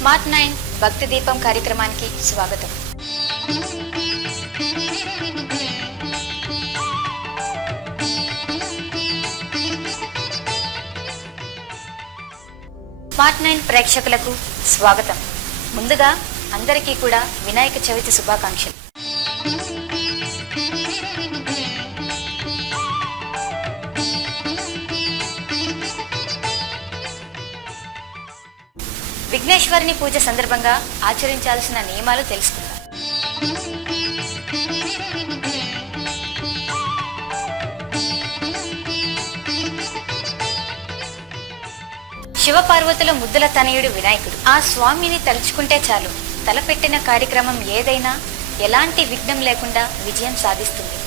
Smart 9 భక్తి దీపం కార్యక్రమానికి స్వాగతం. స్మార్ట్ 9 ప్రేక్షకులకు స్వాగతం. ముందుగా అందరికీ కూడా వినాయక చవితి శుభాకాంక్షలు. విఘ్నేశ్వరుని పూజ సందర్భంగా ఆచరించాల్సిన నియమాలు తెలుసుకుందాం. శివపార్వతుల ముద్దుల తనయుడు వినాయకుడు. ఆ స్వామిని తలుచుకుంటే చాలు, తలపెట్టిన కార్యక్రమం ఏదైనా ఎలాంటి విఘ్నం లేకుండా విజయం సాధిస్తుంది.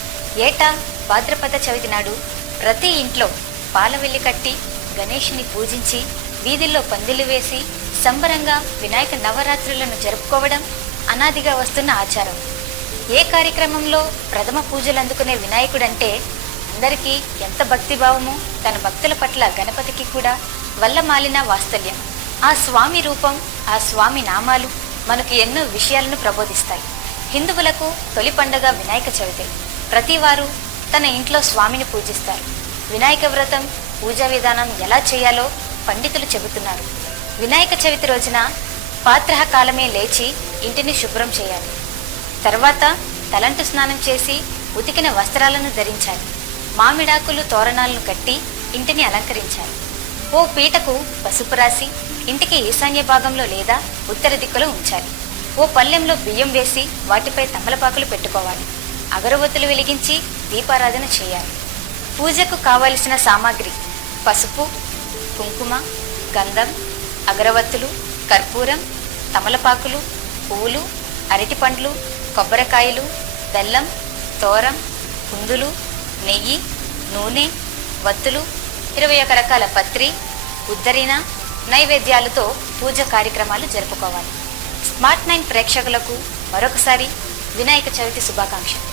ఏటా భాద్రపద చవితి నాడు ప్రతి ఇంట్లో పాలవెల్లి కట్టి గణేషుని పూజించి వీధుల్లో పందిళ్లు వేసి సంబరంగా వినాయక నవరాత్రులను జరుపుకోవడం అనాదిగా వస్తున్న ఆచారం. ఏ కార్యక్రమంలో ప్రథమ పూజలు అందుకునే వినాయకుడంటే అందరికీ ఎంత భక్తిభావమో తన భక్తుల పట్ల గణపతికి కూడా వల్లమాలిన వాత్సల్యం. ఆ స్వామి రూపం, ఆ స్వామి నామాలు మనకు ఎన్నో విషయాలను ప్రబోధిస్తాయి. హిందువులకు తొలి పండుగ వినాయక చవితి. ప్రతివారు తన ఇంట్లో స్వామిని పూజిస్తారు. వినాయక వ్రతం పూజా విధానం ఎలా చేయాలో పండితులు చెబుతున్నారు. వినాయక చవితి రోజున పాత్రకాలమే లేచి ఇంటిని శుభ్రం చేయాలి. తర్వాత తలంటు స్నానం చేసి ఉతికిన వస్త్రాలను ధరించాలి. మామిడాకులు తోరణాలను కట్టి ఇంటిని అలంకరించాలి. ఓ పీటకు పసుపు రాసి ఇంటికి ఈశాన్య భాగంలో లేదా ఉత్తర దిక్కులో ఉంచాలి. ఓ పళ్ళెంలో బియ్యం వేసి వాటిపై తమలపాకులు పెట్టుకోవాలి. అగరవత్తులు వెలిగించి దీపారాధన చేయాలి. పూజకు కావలసిన సామాగ్రి: పసుపు, కుంకుమ, గంధం, అగరవత్తులు, కర్పూరం, తమలపాకులు, పువ్వులు, అరటిపండ్లు, కొబ్బరికాయలు, బెల్లం, తోరం, కుందులు, నెయ్యి, నూనె, వత్తులు, 21 రకాల పత్రి, ఉద్దరిన, నైవేద్యాలతో పూజ కార్యక్రమాలు జరుపుకోవాలి. స్మార్ట్ 9 ప్రేక్షకులకు మరొకసారి వినాయక చవితి శుభాకాంక్షలు.